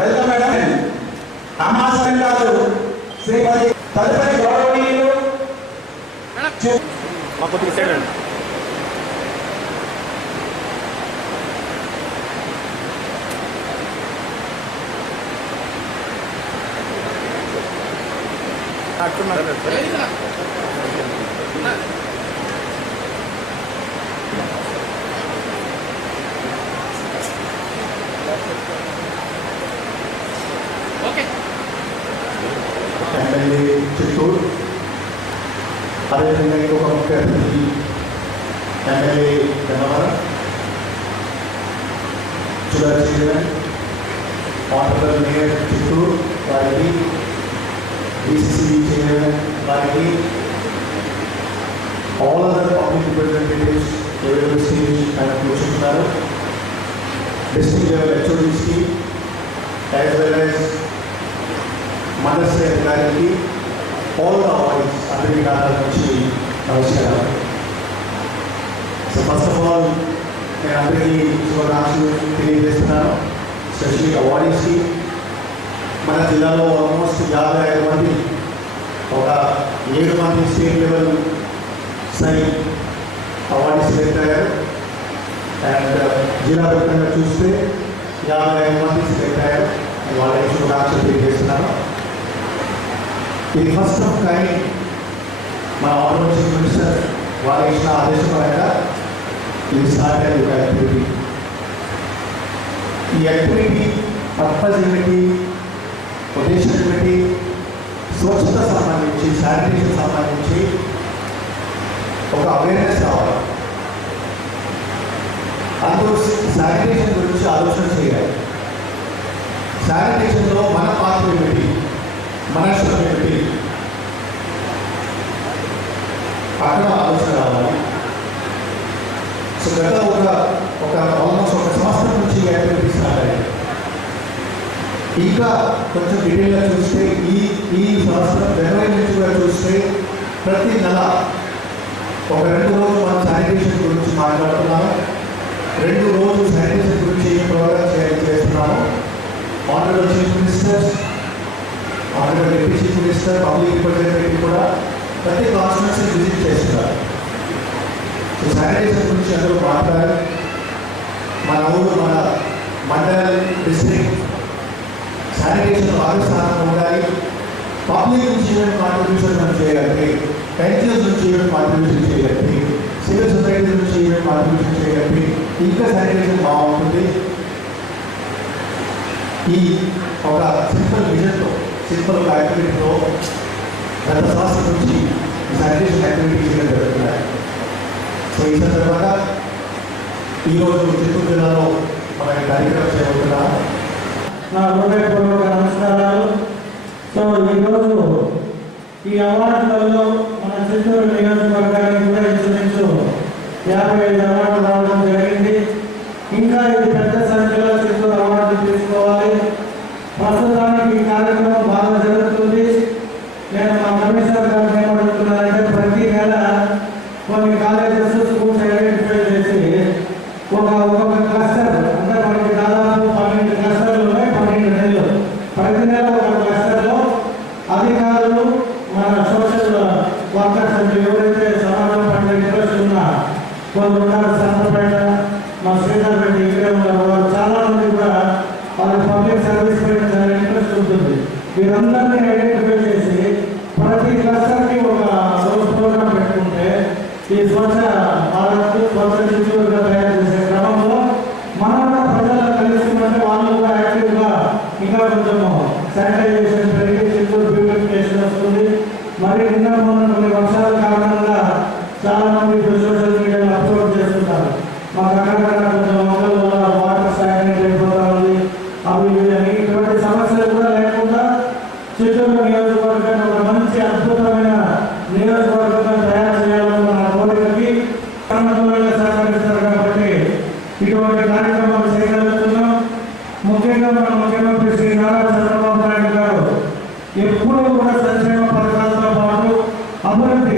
Welcome madam. అమ్మాసనం గారు శ్రీమతి తదుపరి గౌరవనీయులు ఎమ్మెల్యే చిత్తూరు, అదేవిధంగా ఇంకొక ముఖ్య అతిథి ఎమ్మెల్యే గన్నవరం, చులర్ చైర్మన్, ఆనరబుల్ మేయర్ చిత్తూరు వారికి, DCCB చైర్మన్ వారికి, all other public representatives ఎవరు స్టేజ్ పైన కూర్చుంటున్నారు, డిస్ట్రిక్ట్ లెవెల్ HODs కి as well as మదర్స్ గారికి, ఆల్ ద అవార్డ్స్ అందరికీ దాదాపు నుంచి నమస్కారాలు. సో ఫస్ట్ ఆఫ్ ఆల్ నేను అందరికీ శుభాకాంక్షలు తెలియజేస్తున్నాను. స్పెషల్లీ అవార్డీస్కి మన జిల్లాలో ఆల్మోస్ట్ 55 మంది, ఒక 7 మంది state level science awardees select అయ్యారు. అండ్ జిల్లా వ్యాప్తంగా చూస్తే 55 మంది సెలెక్ట్ అయ్యారు. వాళ్ళకి శుభాకాంక్షలు తెలియజేస్తున్నాను. ఇది ఫస్ట్ ఆఫ్ కైండ్ మన ఆనరబుల్ చీఫ్ మినిస్టర్ వారు ఇచ్చిన ఆదేశం మేర ఇది స్టార్ట్ అయ్యే ఒక యాక్టివిటీ. ఈ యాక్టివిటీ పర్పస్ ఏమిటి, ఉద్దేశం ఏమిటి, స్వచ్ఛత సంబంధించి, శానిటేషన్ సంబంధించి ఒక అవేర్నెస్ కావాలి. అందులో శానిటేషన్ గురించి ఆలోచన చేయాలి. శానిటేషన్లో మన పాత్ర ఏమిటి, మన శ్రమ ఏమిటి, అక్కడ ఆలోచన రావాలి. సో గత ఒక ఆల్మోస్ట్ 1 సంవత్సరం నుంచి యాక్టివిటీ స్టార్ట్ అయ్యాయి. ఇంకా కొంచెం డీటెయిల్గా చూస్తే ఈ సంవత్సరం జనవరి నుంచి కూడా చూస్తే ప్రతి నెల ఒక 2 రోజులు మనం శానిటేషన్ గురించి మాట్లాడుతున్నాము. 2 రోజులు శానిటేషన్ గురించి ఏ ప్రోగ్రామ్ చేస్తున్నాము. Honourable chief ministers, honourable deputy chief minister, public representative కూడా ప్రతి కాన్స్టిట్యున్సీ విజిట్ చేస్తున్నారు. సో శానిటేషన్ గురించి అందరూ మాట్లాడాలి. మన ఊరు, మన మండల్, డిస్ట్రిక్ట్ శానిటేషన్ ఆరోగ్యస్థానం ఉండాలి. పబ్లిక్ నుంచి ఈవెంట్ కాంట్రిబ్యూషన్ మనం చేయగలిగి, NGOs నుంచి ఈవెంట్ కాంట్రిబ్యూషన్ చేయగలిగి, సివిల్ సొసైటీ నుంచి ఈవెంట్ కాంట్రిబ్యూషన్ చేయగలిగి ఇంకా శానిటేషన్ బాగుంటుంది. ఈ ఒక సింపుల్ విజన్తో, సింపుల్ యాక్టివిటీతో గత సంవత్సరం నుంచి శానిటేషన్ యాక్టివిటీ చేయడం జరుగుతున్నాయి. సో ఈ సందర్భంగా ఈరోజు చిత్తూరు జిల్లాలో మన కార్యక్రమం చేయబోతున్నాము. నా హృదయపూర్వక నమస్కారాలు. సో ఈరోజు ఈ అవార్డులలో మన చిత్తూరు నియోజకవర్గానికి కూడా ఇంచుమించు 55 అవార్డులు రావడం జరిగింది. ఇంకా ఇది పెద్ద సంఖ్యలో చిత్తూరు అవార్డులు తీసుకోవాలి. ప్రస్తుతానికి ఈ కార్యక్రమం బాగా జరుగుతుంది. నేను మా కమిషనర్ గారిని ఏమడుగుతున్నానంటే ప్రతి నెల కొన్ని కాలేజెస్, స్కూల్స్ ఐడెంటిఫై చేసి ఒక్కొక్క క్లస్టర్, అంటే మనకి దాదాపు 12 క్లస్టర్లు ఉన్నాయి, 12 నెలలు. ప్రతి నెల ఒక క్లస్టర్లో అధికారులు, మన సోషల్ వర్కర్స్ అంటే ఎవరైతే సమాజం పట్ల ఇంట్రెస్ట్ ఉన్నా కొందరు ఉన్నారు. సంతపేట, మా శ్రీధర్ రెడ్డి ఇక్కడే ఉన్నారు. వాళ్ళు చాలా మంది కూడా వాళ్ళకి పబ్లిక్ సర్వీస్ పైన చాలా ఇంట్రెస్ట్ ఉంటుంది. వీరందరినీ ఐడెంటిఫై చేసి ప్రతి క్లస్టర్కి ఒక రోజు ప్రోగ్రాం పెట్టుకుంటే ఈ స్వచ్ఛ భారత్, స్వచ్ఛ చిత్తూరుగా తయారు చేసే క్రమంలో మనం ప్రజలు కలిసి ఉంటే వాళ్ళు కూడా యాక్టివ్గా ఇంకా కొంచెం శానిటైజేషన్ పెరిగి చిత్తూరు బ్యూటిఫికేషన్ వస్తుంది. మరి నిన్న మొన్న కొన్ని వర్షాల కారణంగా చాలా మంది సోషల్ మీడియాలో అప్లోడ్ చేస్తున్నారు. మాకు అక్కడ కొంచెం మొక్కల వల్ల వాటర్ స్టాగ్నేట్ అయిపోతా ఉంది, అవి అని. ఇటువంటి సమస్యలు కూడా లేకుండా చిత్తూరు నియోజకవర్గాన్ని ఒక మంచి అద్భుతమైన నియోజకవర్గంగా తయారు చేయాలన్న నా కోరికకి సమర్థవంతంగా సహకరిస్తారు. కాబట్టి ఇటువంటి కార్యక్రమాలు చేయగలుగుతున్నాం. ముఖ్యంగా మన ముఖ్యమంత్రి శ్రీ నారా చంద్రబాబు నాయుడు గారు ఎప్పుడూ కూడా సంక్షేమ పథకాలతో పాటు అభివృద్ధి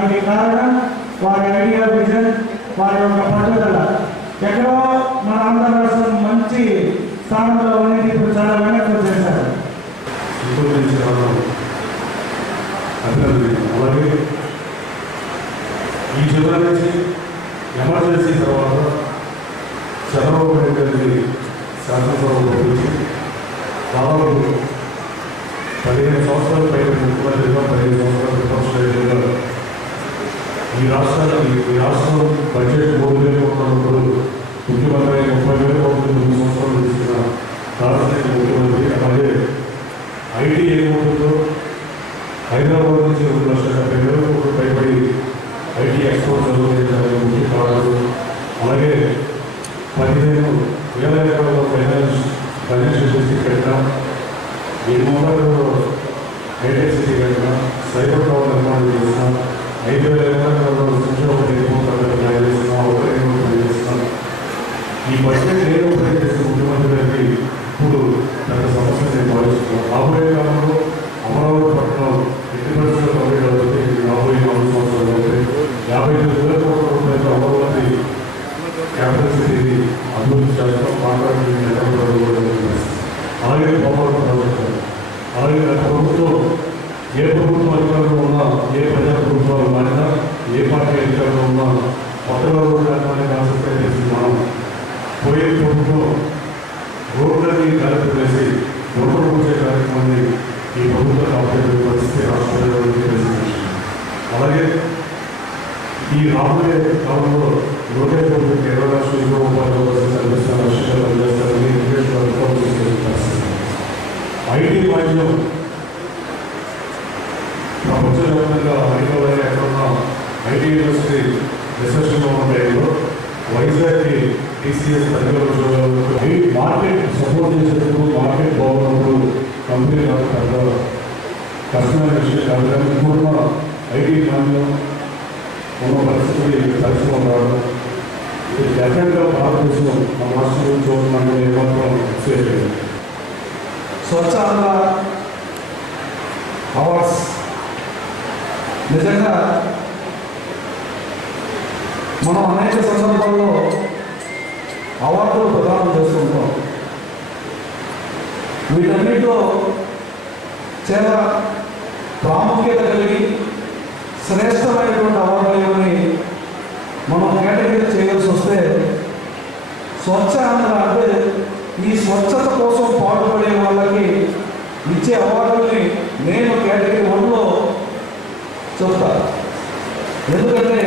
దానికి కారణం వారి ఐడియా, విజన్, వారి యొక్క పట్టుదల. ఎక్కడో మన ఆంధ్ర రాష్ట్రం మంచి స్థానంలో అనేది ఇప్పుడు చాలా వెనక్కి వచ్చేసారు. అలాగే ఈ జిల్లా నుంచి ఎమర్జెన్సీ తర్వాత చంద్రబాబు నాయుడు గారి శాసనసభలో వచ్చి దాదాపు 15 సంవత్సరాల పైన ముఖ్యమంత్రిగా, 15 సంవత్సరాల విపక్ష నాయకులుగా ఈ రాష్ట్రం బడ్జెట్ 3,000 ఉన్నప్పుడు ముఖ్యమంత్రి 30,000 కోట్లు 3 సంవత్సరాలు తీసుకున్న రాష్ట్రానికి ముఖ్యమంత్రి. అలాగే ఐటీ ఏమవుతుందో హైదరాబాద్ నుంచి 2,70,000 కోట్లు పైబడి ఐటీ ఎక్స్పోర్ట్ జరుగుతుంది ముఖ్య కారణాలు. అలాగే 15,000 ఎకరాల్లో ఫైనాన్షియల్ డిస్ట్రిక్ట్ కట్టినా, 700 హైటెక్ సిటీ కట్టినా, సైబర్ టవర్ నిర్మాణం చేసినా, 5,000 ఎకరాల్లో సంక్షోభ ప్లాన్ చేసినా, ప్లాన్ చేసినా ఈ బడ్జెట్ నేను ప్లాన్ చేసిన ముఖ్యమంత్రి గారికి ఇప్పుడు పెద్ద సమస్య నేను భావిస్తున్నాను. రాబోయే కాలంలో అమరావతి పట్టణం ఎట్టి పరిస్థితుల్లో కంప్లీట్ అవుతుంది. రాబోయే 4 సంవత్సరాలు అవుతాయి. 55,000 కోట్ల రూపాయలతో అమరావతి క్యాపిటల్ సిటీని అభివృద్ధి చేస్తాం. మాట్లాడుతుంది. అలాగే పోరాటం జరుగుతుంది. అలాగే గత ప్రభుత్వం ఏ ప్రభుత్వం అధికారంలో ఉన్నా, ఏ ప్రజా ప్రభుత్వాలు మారినా, ఏ పార్టీ అధికారంలో ఉన్నా కొత్తగా రోడ్లనే కాన్సెప్ట్ చేసి మనం పోయే ప్రభుత్వం రోడ్లన్నీ కార్యక్రమం వేసి రోడ్లు పూసే కార్యక్రమాన్ని ఈ ప్రభుత్వం ఆపేసే పరిస్థితి రాష్ట్రంలో తెలిసింది. అలాగే ఈ రాబోయే కాలంలో లోకేష్ ప్రభుత్వం 20 లక్షల రూపాయలు కల్పిస్తారని ఐటీ మాధ్యమం ప్రపంచవ్యాప్తంగా హైదరాబాద్ ఎక్కడున్న ఐటీ యూనివర్సిటీ రిసెర్చ్లో ఉన్న టైంలో వైజాగ్కి టీసీఎస్ 10,000 ఉద్యోగాలు మార్కెట్ సపోర్ట్ చేసేందుకు, మార్కెట్ బాగున్నప్పుడు కంపెనీ పెద్ద కష్టమైన విషయం కాదు. కానీ ఇప్పుడున్న ఐటీ మాధ్యమం ఉన్న పరిస్థితులు పరిశ్రమ రావడం ఇది డెఫినెట్గా భారతదేశం మన రాష్ట్రం గురించి చూడమంటే ఏమాత్రం చేయలేదు. స్వచ్ఛ ఆంధ్ర అవార్డ్స్ నిజంగా మనం అనేక సందర్భాల్లో అవార్డులు ప్రదానం చేస్తుంటాం. వీటన్నిటిలో చాలా ప్రాముఖ్యత కలిగి శ్రేష్టమైనటువంటి అవార్డులు ఏమని మనం కేటగిరీ చేయాల్సి వస్తే స్వచ్ఛ ఆంధ్ర అంటే ఈ స్వచ్ఛత కోసం పాటుపడే వాళ్ళకి ఇచ్చే అవార్డుల్ని నేను కేటగిరీ 1లో చెప్తా. ఎందుకంటే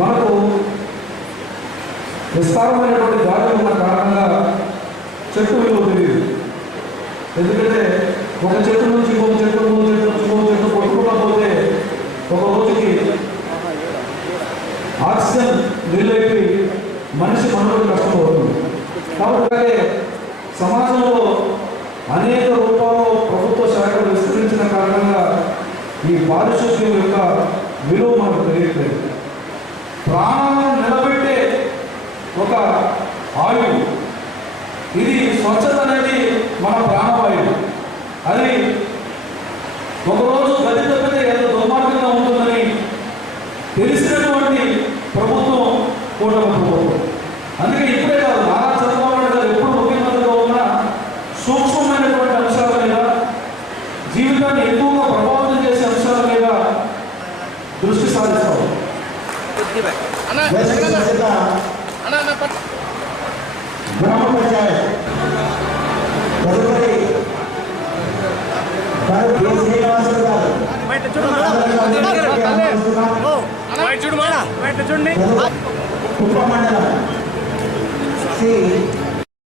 మనకు విస్తారమైనటువంటి గాలి ఉన్న కారణంగా చెట్టు విలువ తెలియదు. ఎందుకంటే ఒక చెట్టు నుంచి ఇంకొక చెట్టు, ఇంకొక చెట్టు నుంచి ఇంకొక చెట్టు కొట్టుకుంటా పోతే ఒక రోజుకి ఆక్సిజన్ నిలైపోయి మనిషి మనుగడ కష్టమవుతుంది. కాబట్టి సమాజంలో అనేక రూపాల్లో ప్రభుత్వ శాఖలు విస్తరించిన కారణంగా ఈ పారిశుద్ధ్యం యొక్క విలువ మనకు తెలియట్లేదు. ప్రాణాలను నిలబెట్టే ఒక ఆయువు ఇది. స్వచ్ఛత అనేది మన ప్రాణవాయువు. అది ఒకరోజు గది తప్పితే ఎంత దుర్మార్గంగా ఉంటుందని తెలిసినటువంటి ప్రభుత్వం కూటమి ప్రభుత్వం. అందుకే ఇప్పుడే కాదు, నారా చంద్రబాబు నాయుడు గారు ఎప్పుడు ముఖ్యమంత్రిగా ఉన్న సూక్ష్మమైనటువంటి అంశాల మీద, జీవితాన్ని ఎక్కువగా ప్రభావితం చేసే అంశాల మీద దృష్టి సాధిస్తాం. గ్రామ పంచాయత్ తదుపరి శ్రీనివాసులు గారు ఉప మండలం శ్రీ